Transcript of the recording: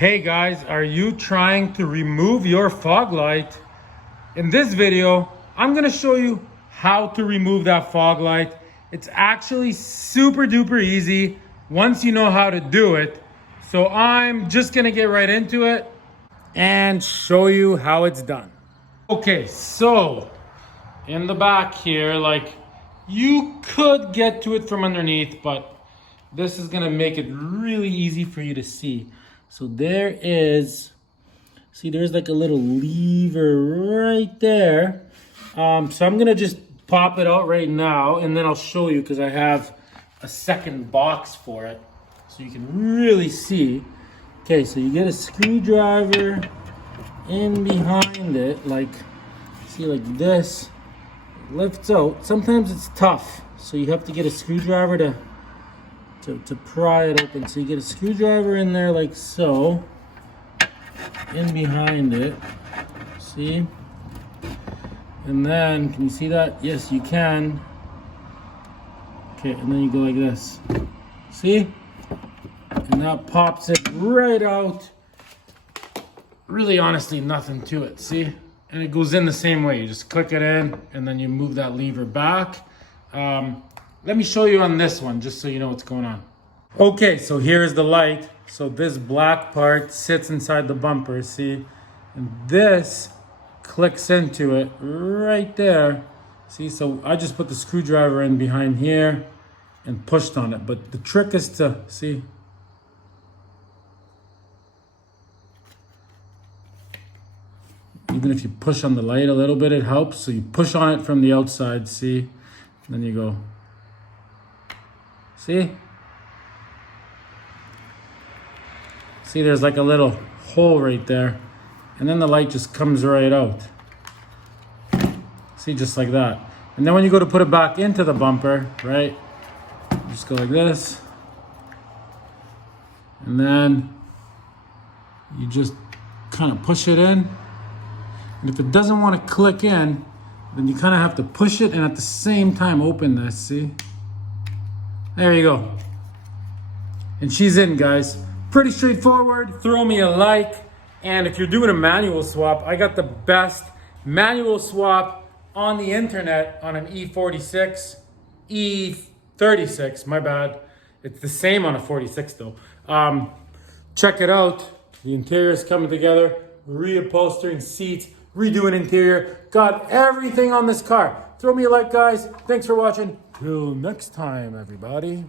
Hey guys, are you trying to remove your fog light? In this video, I'm gonna show you how to remove that fog light. It's actually super duper easy once you know how to do it. So I'm just gonna get right into it and show you how it's done. Okay, so in the back here, you could get to it from underneath, but this is gonna make it really easy for you to see. So there is, see there's like a little lever right there. So I'm gonna just pop it out right now and then I'll show you because I have a second box for it. So you can really see. Okay, so you get a screwdriver in behind it, like this. It lifts out. Sometimes it's tough, so you have to get a screwdriver to pry it open. So you get a screwdriver in there like so, in behind it, see? And then, can you see that? Yes, you can. Okay, and then you go like this. See? And that pops it right out. Really, honestly, nothing to it, see? And it goes in the same way. You just click it in, and then you move that lever back. Let me show you on this one, just so you know what's going on. Okay, so here's the light. So this black part sits inside the bumper, see? And this clicks into it right there. See, so I just put the screwdriver in behind here and pushed on it. But the trick is to, see? Even if you push on the light a little bit, it helps. So you push on it from the outside, see? And then you go, see? See, there's like a little hole right there. And then the light just comes right out. See, just like that. And then when you go to put it back into the bumper, right? You just go like this. And then you just kind of push it in. And if it doesn't want to click in, then you kind of have to push it and at the same time open this, see? There you go. And she's in, guys. Pretty straightforward. Throw me a like. And if you're doing a manual swap, I got the best manual swap on the internet on an E36, E36, my bad. It's the same on a 46 though. Check it out. The interior is coming together. Reupholstering seats, redoing interior. Got everything on this car. Throw me a like, guys. Thanks for watching. Till next time, everybody.